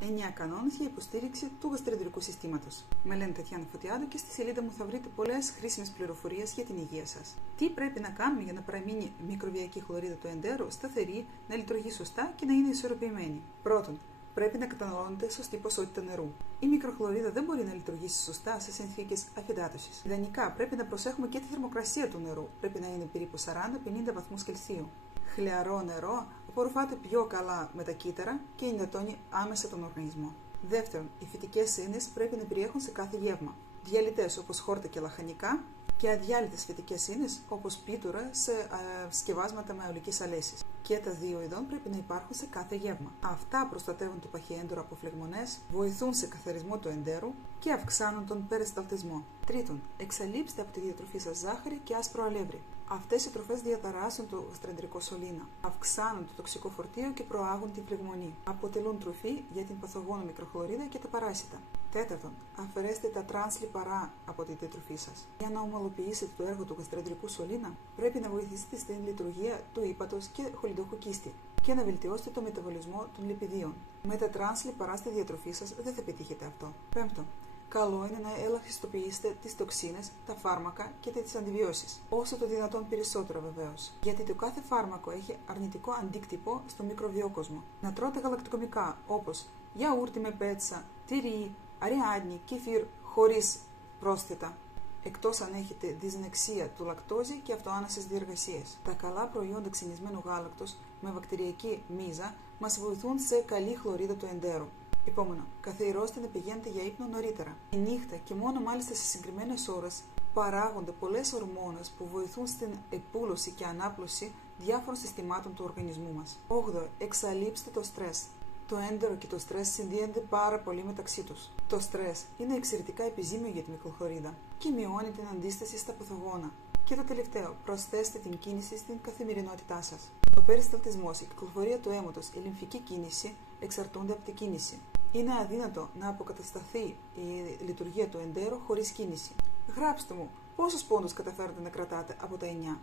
9 κανόνες για υποστήριξη του γαστροεντερικού συστήματος. Με λένε Τατιάνα Φωτιάδου και στη σελίδα μου θα βρείτε πολλές χρήσιμες πληροφορίες για την υγεία σας. Τι πρέπει να κάνουμε για να παραμείνει η μικροβιακή χλωρίδα του εντέρου σταθερή, να λειτουργεί σωστά και να είναι ισορροπημένη? Πρώτον, πρέπει να καταναλώνετε σωστή ποσότητα νερού. Η μικροχλωρίδα δεν μπορεί να λειτουργήσει σωστά σε συνθήκες αφυδάτωσης. Ιδανικά πρέπει να προσέχουμε και τη θερμοκρασία του νερού. Πρέπει να είναι περίπου 40-50 βαθμούς Κελσίου. Χλιαρό νερό απορροφάται πιο καλά με τα κύτταρα και ενυδατώνει άμεσα τον οργανισμό. Δεύτερον, οι φυτικές ίνες πρέπει να περιέχουν σε κάθε γεύμα διαλυτές όπως χόρτα και λαχανικά και αδιάλυτες φυτικές ίνες όπως πίτουρα σε σκευάσματα με αυλικές αλέσης. Και τα δύο ειδών πρέπει να υπάρχουν σε κάθε γεύμα. Αυτά προστατεύουν το παχυέντερο από φλεγμονές, βοηθούν σε καθαρισμό του εντέρου και αυξάνουν τον περισταλτισμό. Τρίτον, εξαλείψτε από τη διατροφή σας ζάχαρη και άσπρο αλεύρι. Αυτές οι τροφές διαταράσσουν το γαστροεντερικό σωλήνα, αυξάνουν το τοξικό φορτίο και προάγουν την φλεγμονή. Αποτελούν τροφή για την παθογόνο μικροχλωρίδα και τα παράσιτα. Τέταρτον, αφαιρέστε τα τρανς λιπαρά από τη διατροφή σας. Για να ομαλοποιήσετε το έργο του γαστροεντερικού σωλήνα, πρέπει να βοηθήσετε στην λειτουργία του ύπατος και χολιδοχού κίστη και να βελτιώσετε το μεταβολισμό των λιπιδίων. Με τα τρανς λιπαρά στη διατροφή σας δεν θα πετύχετε αυτό. Πέμπτον, καλό είναι να ελαχιστοποιήσετε τις τοξίνες, τα φάρμακα και τις αντιβιώσεις. Όσο το δυνατόν περισσότερο βεβαίως. Γιατί το κάθε φάρμακο έχει αρνητικό αντίκτυπο στο μικροβιόκοσμο. Να τρώτε γαλακτοκομικά όπως γιαούρτι με πέτσα, τυρί, αριάνι, κεφίρ χωρίς πρόσθετα. Εκτός αν έχετε δυσνεξία του λακτόζη και αυτοάνασες διεργασίες. Τα καλά προϊόντα ξυνισμένου γάλακτος με βακτηριακή μίζα μας βοηθούν σε καλή χλωρίδα του εντέρου. Επόμενο, καθιερώστε να πηγαίνετε για ύπνο νωρίτερα. Η νύχτα και μόνο μάλιστα σε συγκεκριμένες ώρες παράγονται πολλές ορμόνες που βοηθούν στην επούλωση και ανάπλωση διάφορων συστημάτων του οργανισμού μας. 8. Εξαλείψτε το στρες. Το έντερο και το στρες συνδέονται πάρα πολύ μεταξύ τους. Το στρες είναι εξαιρετικά επιζήμιο για τη μικροχλωρίδα και μειώνει την αντίσταση στα παθογόνα. Και το τελευταίο, προσθέστε την κίνηση στην καθημερινότητά σας. Ο περισταλτισμός, η κυκλοφορία του αίματος, η λυμφική κίνηση εξαρτώνται από την κίνηση. Είναι αδύνατο να αποκατασταθεί η λειτουργία του εντέρου χωρίς κίνηση. Γράψτε μου πόσους πόντους καταφέρετε να κρατάτε από τα 9.